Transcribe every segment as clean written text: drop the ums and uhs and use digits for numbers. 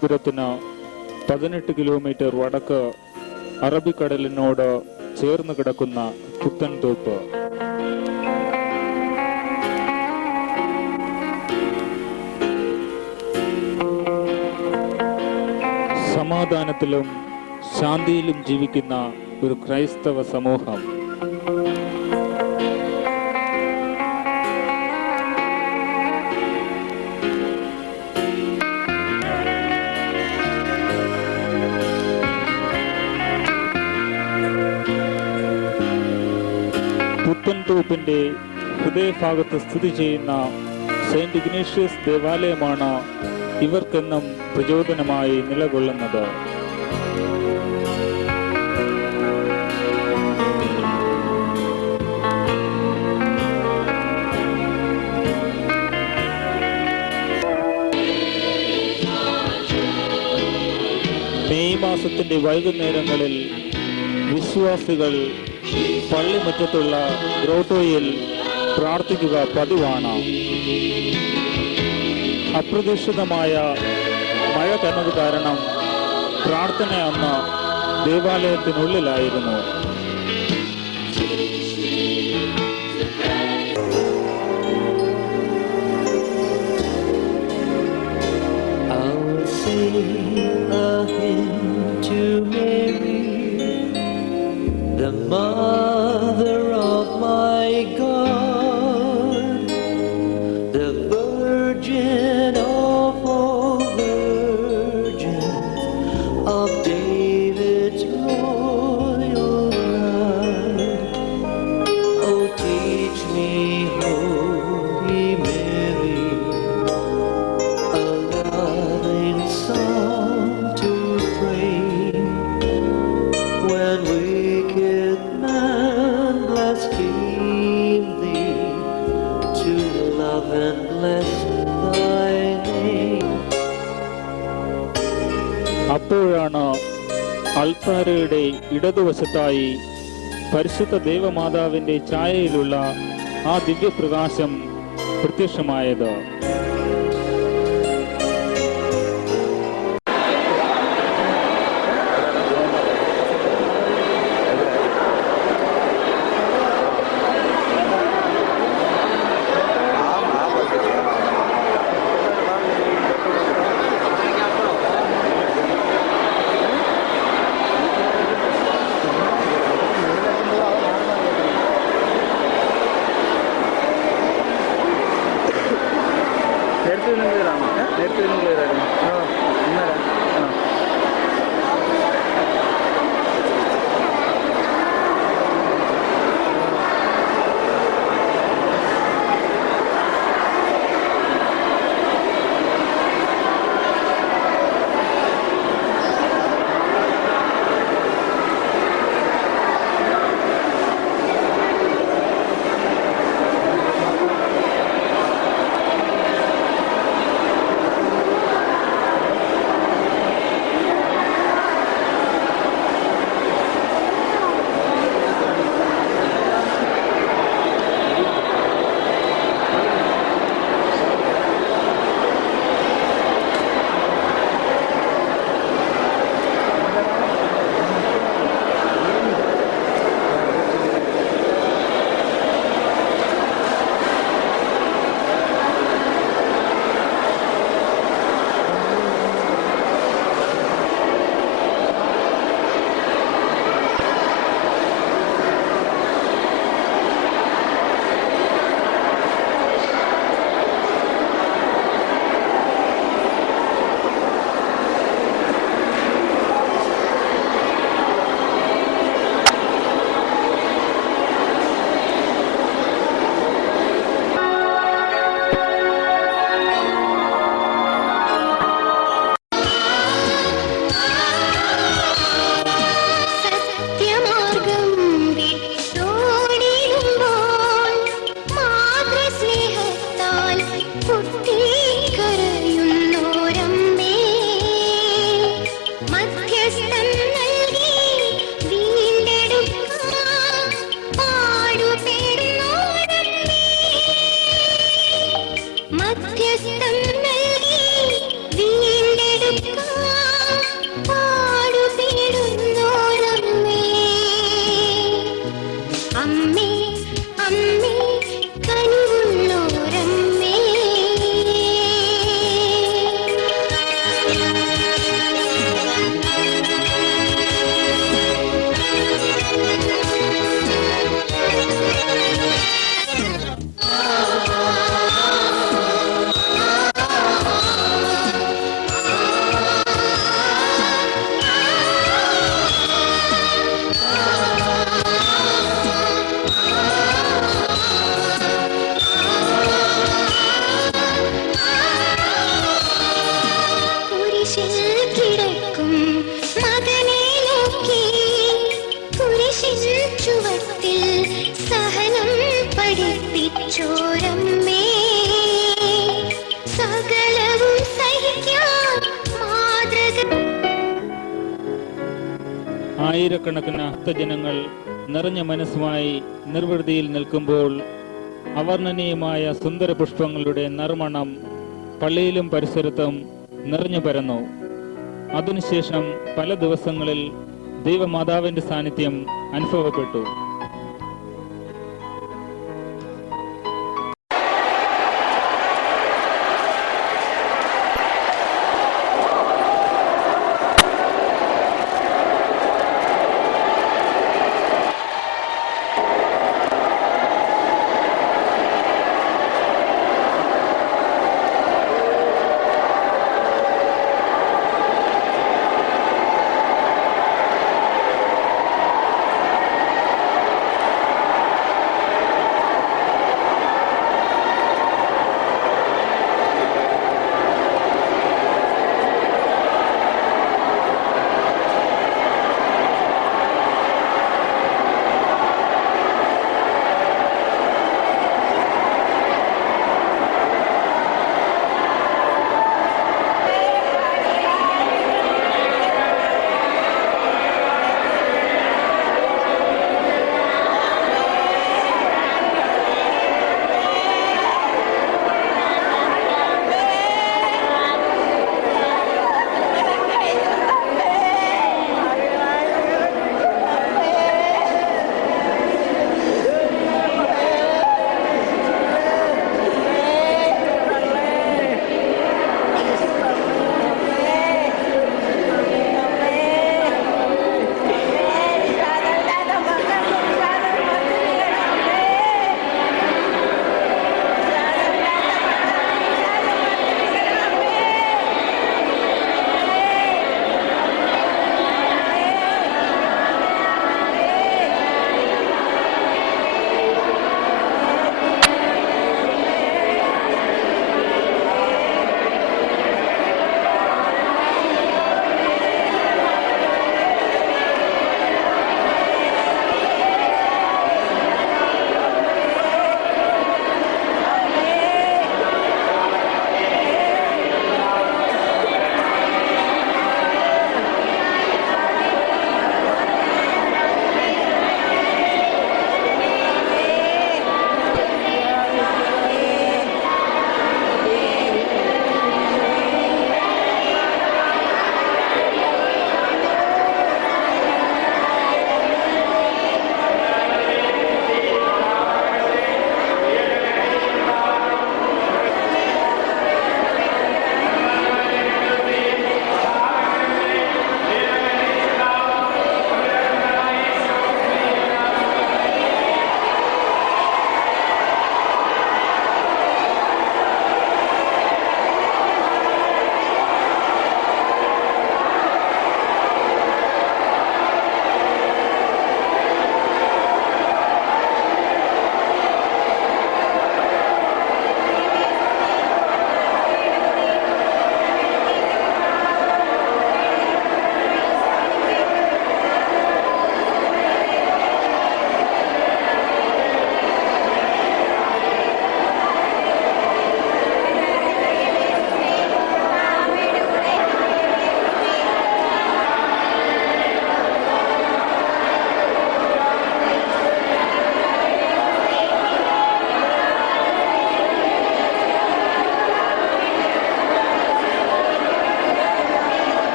തിരുവനന്തപുരത്തിന് 18 kilometre വടക്ക് അറബിക്കടലിനോട് ചേർന്ന് കിടക്കുന്ന പുത്തൻതോപ്പ്. സമാധാനത്തിലും ശാന്തിയിലും ജീവിക്കുന്ന ഒരു ക്രൈസ്തവ സമൂഹം. പുത്തൻതോപ്പിന്റെ ഹൃദയഭാഗത്ത് സ്ഥിതി ചെയ്യുന്ന സെയിന്റ് ഇഗ്നേഷ്യസ് ദേവാലയമാണ് ഇവർക്കെന്നും പ്രചോദനമായി നിലകൊള്ളുന്നത്. മെയ് മാസത്തിന്റെ വൈകുന്നേരങ്ങളിൽ വിശ്വാസികൾ പള്ളിമുറ്റത്തുള്ള ഗ്രോട്ടോയിൽ പ്രാർത്ഥിക്കുക പതിവാണ്. അപ്രതീക്ഷിതമായ മഴ കന്നത് കാരണം പ്രാർത്ഥന അന്ന് ദേവാലയത്തിനുള്ളിലായിരുന്നു. Mother of my God, the Virgin of all virgins, of David's royal line. Oh, teach me, Holy Mary, a loving song to pray when wicked man blaspheme thee, to love and bless thy name. അപ്പോഴാണ് അൾത്താരയുടെ ഇടതുവശത്തായി പരിശുദ്ധ ദേവമാതാവിന്റെ ഛായയിലുള്ള ആ ദിവ്യപ്രകാശം പ്രത്യക്ഷമായത്. കിടക്കും മകനെ നോക്കി കുരിശിൻ ചുവട്ടിൽ സഹനം പഠിപ്പിച്ചോരമ്മേ സകലവും സഹിക്കാൻ മാതൃക. ആയിരക്കണക്കിന് ഭക്തജനങ്ങൾ നിറഞ്ഞ മനസ്സുമായി നിർവൃതിയിൽ നിൽക്കുമ്പോൾ അവർണ്ണനീയമായ സുന്ദര പുഷ്പങ്ങളുടെ നറുമണം പള്ളിയിലും പരിസരത്തും നിറഞ്ഞു പരന്നു. അതിനുശേഷം പല ദിവസങ്ങളിൽ ദൈവമാതാവിന്റെ സാന്നിധ്യം അനുഭവപ്പെട്ടു.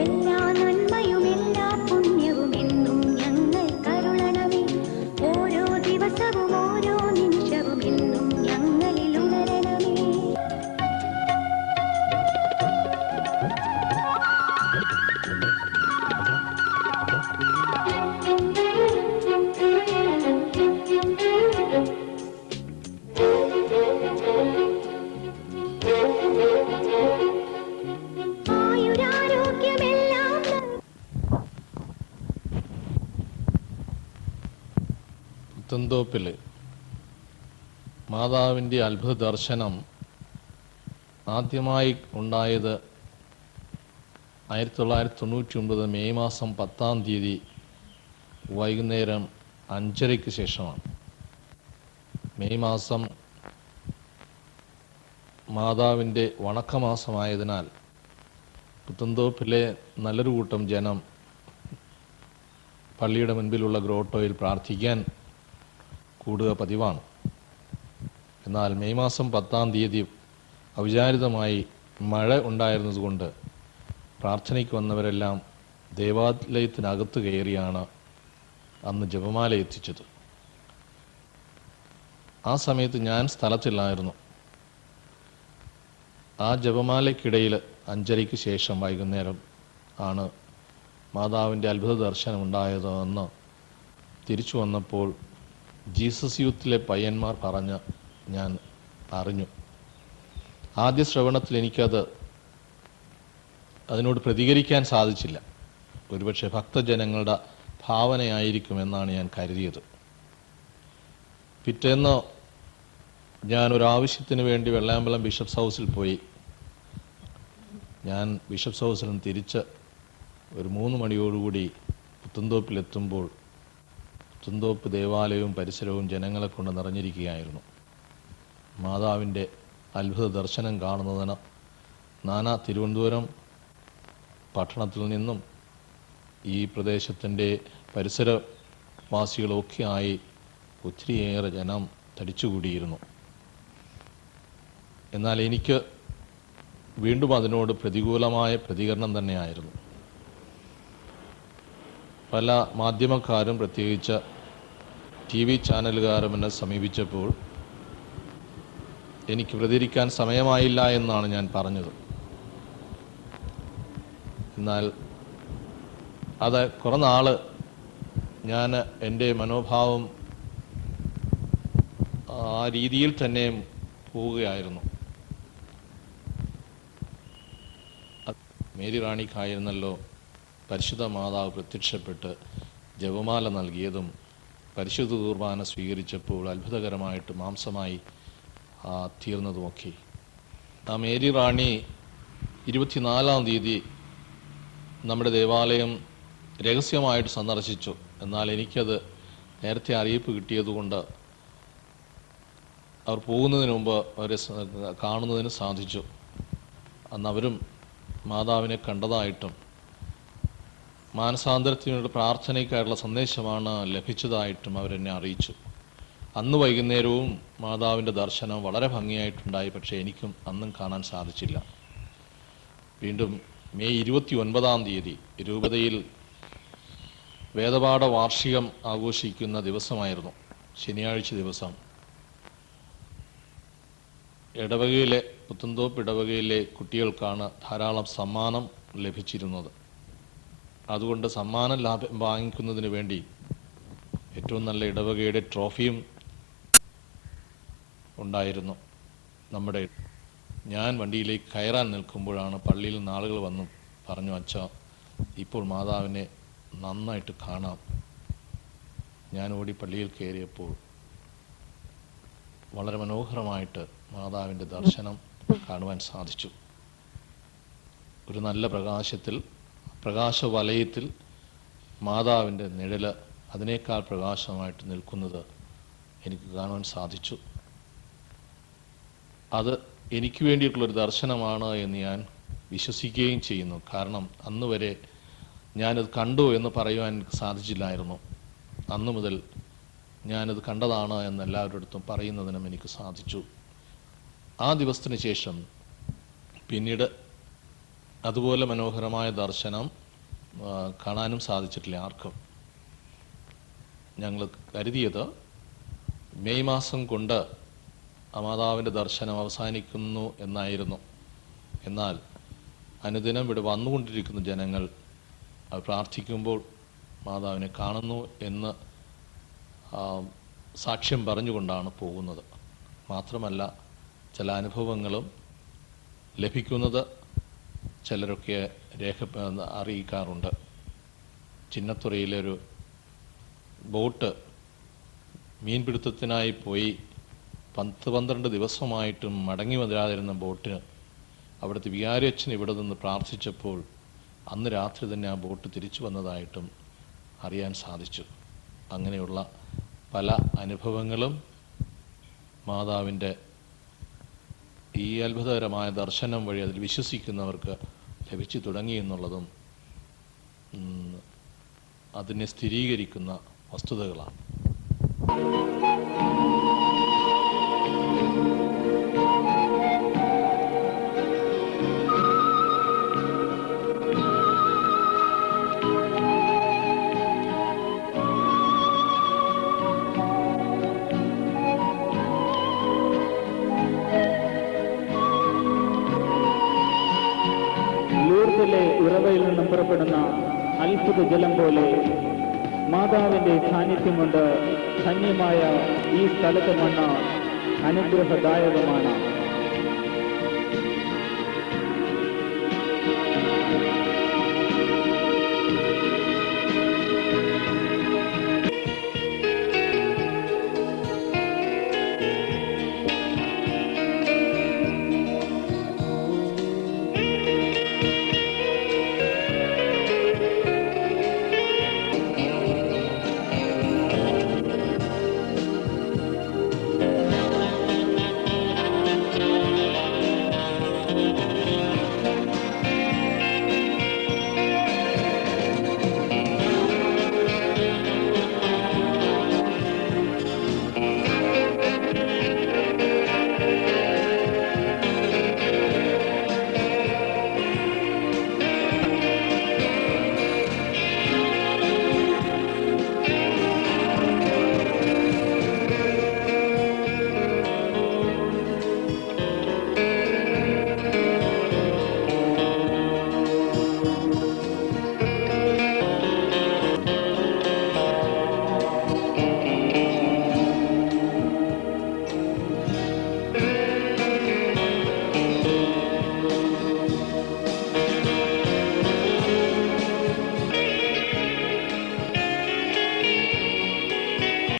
എല്ലാ നന്മയും എല്ലാ പുണ്യവും എന്നും ഞങ്ങൾ കരുളണമേ. ഓരോ ദിവസവും ഓരോ നിമിഷവും എന്നും ഞങ്ങളിൽ ഉണരണമേ. ആയുരാരോഗ്യമെല്ലാം പുത്തൻതോപ്പിൽ മാതാവിൻ്റെ അത്ഭുത ദർശനം ആദ്യമായി ഉണ്ടായത് 1999 മെയ് മാസം 10-ാം തീയതി വൈകുന്നേരം 5:30 ശേഷമാണ്. മെയ് മാസം മാതാവിൻ്റെ വണക്കമാസമായതിനാൽ പുത്തൻതോപ്പിലെ നല്ലൊരു കൂട്ടം ജനം പള്ളിയുടെ മുൻപിലുള്ള ഗ്രോട്ടോയിൽ പ്രാർത്ഥിക്കാൻ കൂടുക പതിവാണ്. എന്നാൽ മെയ് മാസം 10-ാം തീയതി ഔചാരിതമായി മഴ ഉണ്ടായിരുന്നതുകൊണ്ട് പ്രാർത്ഥനയ്ക്ക് വന്നവരെല്ലാം ദേവാലയത്തിനകത്ത് കയറിയാണ് അന്ന് ജപമാല എത്തിച്ചത്. ആ സമയത്ത് ഞാൻ സ്ഥലത്തില്ലായിരുന്നു. ആ ജപമാലയ്ക്കിടയിൽ 5:30 ശേഷം വൈകുന്നേരം ആണ് മാതാവിൻ്റെ അത്ഭുത ദർശനം ഉണ്ടായത് എന്ന് തിരിച്ചു വന്നപ്പോൾ ജീസസ് യൂത്തിലെ പയ്യന്മാർ പറഞ്ഞ് ഞാൻ അറിഞ്ഞു. ആദ്യ ശ്രവണത്തിൽ അതിനോട് പ്രതികരിക്കാൻ സാധിച്ചില്ല. ഒരുപക്ഷെ ഭക്തജനങ്ങളുടെ ഭാവനയായിരിക്കുമെന്നാണ് ഞാൻ കരുതിയത്. പിറ്റേന്ന് ഞാനൊരാവശ്യത്തിന് വേണ്ടി വെള്ളാമ്പലം ബിഷപ്സ് ഹൗസിൽ പോയി. ഞാൻ ബിഷപ്സ് ഹൗസിൽ നിന്ന് തിരിച്ച് ഒരു 3 മണിയോടുകൂടി പുത്തൻതോപ്പിലെത്തുമ്പോൾ പുത്തൻതോപ്പ് ദേവാലയവും പരിസരവും ജനങ്ങളെ കൊണ്ട് നിറഞ്ഞിരിക്കുകയായിരുന്നു. മാതാവിൻ്റെ അത്ഭുത ദർശനം കാണുന്നതിന് തിരുവനന്തപുരം പട്ടണത്തിൽ നിന്നും ഈ പ്രദേശത്തിൻ്റെ പരിസരവാസികളൊക്കെയായി ഒത്തിരിയേറെ ജനം തടിച്ചുകൂടിയിരുന്നു. എന്നാൽ എനിക്ക് വീണ്ടും അതിനോട് പ്രതികൂലമായ പ്രതികരണം തന്നെയായിരുന്നു. പല മാധ്യമക്കാരും പ്രത്യേകിച്ച് TV ചാനലുകാരും എന്നെ സമീപിച്ചപ്പോൾ എനിക്ക് പ്രതികരിക്കാൻ സമയമായില്ല എന്നാണ് ഞാൻ പറഞ്ഞത്. എന്നാൽ അത് കുറേ നാൾ ഞാൻ എൻ്റെ മനോഭാവം ആ രീതിയിൽ തന്നെ പോവുകയായിരുന്നു. മേരി റാണിക്കായിരുന്നല്ലോ പരിശുദ്ധ മാതാവ് പ്രത്യക്ഷപ്പെട്ട് ജപമാല നൽകിയതും പരിശുദ്ധ കുർബാന സ്വീകരിച്ചപ്പോൾ അത്ഭുതകരമായിട്ട് മാംസമായി തീർന്നതുമൊക്കെ. ആ മേരി റാണി 24-ാം തീയതി നമ്മുടെ ദേവാലയം രഹസ്യമായിട്ട് സന്ദർശിച്ചു. എന്നാൽ എനിക്കത് നേരത്തെ അറിയിപ്പ് കിട്ടിയതുകൊണ്ട് അവർ പോകുന്നതിന് മുമ്പ് അവരെ കാണുന്നതിന് സാധിച്ചു. അന്ന് അവരും മാതാവിനെ കണ്ടതായിട്ടും മാനസാന്തരത്തിനുള്ള പ്രാർത്ഥനയ്ക്കായിട്ടുള്ള സന്ദേശമാണ് ലഭിച്ചതായിട്ടും അവരെന്നെ അറിയിച്ചു. അന്ന് വൈകുന്നേരവും മാതാവിൻ്റെ ദർശനം വളരെ ഭംഗിയായിട്ടുണ്ടായി. പക്ഷേ എനിക്കും അന്നും കാണാൻ സാധിച്ചില്ല. വീണ്ടും മെയ് 29-ാം തീയതി രൂപതയിൽ വേദപാഠ വാർഷികം ആഘോഷിക്കുന്ന ദിവസമായിരുന്നു. ശനിയാഴ്ച ദിവസം ഇടവകയിലെ പുത്തൻതോപ്പ് ഇടവകയിലെ കുട്ടികൾക്കാണ് ധാരാളം സമ്മാനം ലഭിച്ചിരുന്നത്. അതുകൊണ്ട് സമ്മാനം വാങ്ങിക്കുന്നതിന് വേണ്ടി ഏറ്റവും നല്ല ഇടവകയുടെ ട്രോഫിയും ഉണ്ടായിരുന്നു. ഞാൻ വണ്ടിയിലേക്ക് കയറാൻ നിൽക്കുമ്പോഴാണ് പള്ളിയിൽ നിന്ന് ആളുകൾ വന്നു പറഞ്ഞു, അച്ഛാ ഇപ്പോൾ മാതാവിനെ നന്നായിട്ട് കാണാം. ഞാൻ ഓടി പള്ളിയിൽ കയറിയപ്പോൾ വളരെ മനോഹരമായിട്ട് മാതാവിൻ്റെ ദർശനം കാണുവാൻ സാധിച്ചു. ഒരു നല്ല പ്രകാശവലയത്തിൽ മാതാവിൻ്റെ നിഴല് അതിനേക്കാൾ പ്രകാശമായിട്ട് നിൽക്കുന്നത് എനിക്ക് കാണുവാൻ സാധിച്ചു. അത് എനിക്ക് വേണ്ടിയിട്ടുള്ളൊരു ദർശനമാണ് എന്ന് ഞാൻ വിശ്വസിക്കുകയും ചെയ്യുന്നു. കാരണം അന്ന് വരെ ഞാനത് കണ്ടു എന്ന് പറയുവാൻ എനിക്ക് സാധിച്ചില്ലായിരുന്നു. അന്നു മുതൽ ഞാനത് കണ്ടതാണ് എന്ന് എല്ലാവരുടെ അടുത്തും പറയുന്നതിനും എനിക്ക് സാധിച്ചു. ആ ദിവസത്തിന് ശേഷം പിന്നീട് അതുപോലെ മനോഹരമായ ദർശനം കാണാനും സാധിച്ചിട്ടില്ല ആർക്കും. ഞങ്ങൾ കരുതിയത് മെയ് മാസം കൊണ്ട് മാതാവിൻ്റെ ദർശനം അവസാനിക്കുന്നു എന്നായിരുന്നു. എന്നാൽ അനുദിനം ഇവിടെ വന്നുകൊണ്ടിരിക്കുന്ന ജനങ്ങൾ പ്രാർത്ഥിക്കുമ്പോൾ മാതാവിനെ കാണുന്നു എന്ന് സാക്ഷ്യം പറഞ്ഞുകൊണ്ടാണ് പോകുന്നത്. മാത്രമല്ല ചില അനുഭവങ്ങളും ലഭിക്കുന്നത് ചിലരൊക്കെ അറിയിക്കാറുണ്ട്. ചിന്നത്തുറയിലൊരു ബോട്ട് മീൻപിടുത്തത്തിനായി പോയി 10-12 ദിവസമായിട്ടും മടങ്ങി വരാതിരുന്ന ബോട്ടിന് അവിടുത്തെ വികാരിയച്ഛൻ ഇവിടെ നിന്ന് പ്രാർത്ഥിച്ചപ്പോൾ അന്ന് രാത്രി തന്നെ ആ ബോട്ട് തിരിച്ചു വന്നതായിട്ടും അറിയാൻ സാധിച്ചു. അങ്ങനെയുള്ള പല അനുഭവങ്ങളും മാതാവിൻ്റെ ഈ അത്ഭുതകരമായ ദർശനം വഴി അതിൽ വിശ്വസിക്കുന്നവർക്ക് ലഭിച്ചു തുടങ്ങി എന്നുള്ളതും അതിനെ സ്ഥിരീകരിക്കുന്ന വസ്തുതകളാണ്. ലൂർദിലെ ഉറവയിൽ നിന്നും പുറപ്പെടുന്ന അത്ഭുത ജലം പോലെ മാതാവിന്റെ സാന്നിധ്യം കൊണ്ട് ധന്യമായ ഈ സ്ഥലത്തെ മണ്ണ് അനുഗ്രഹദായകമാണ്.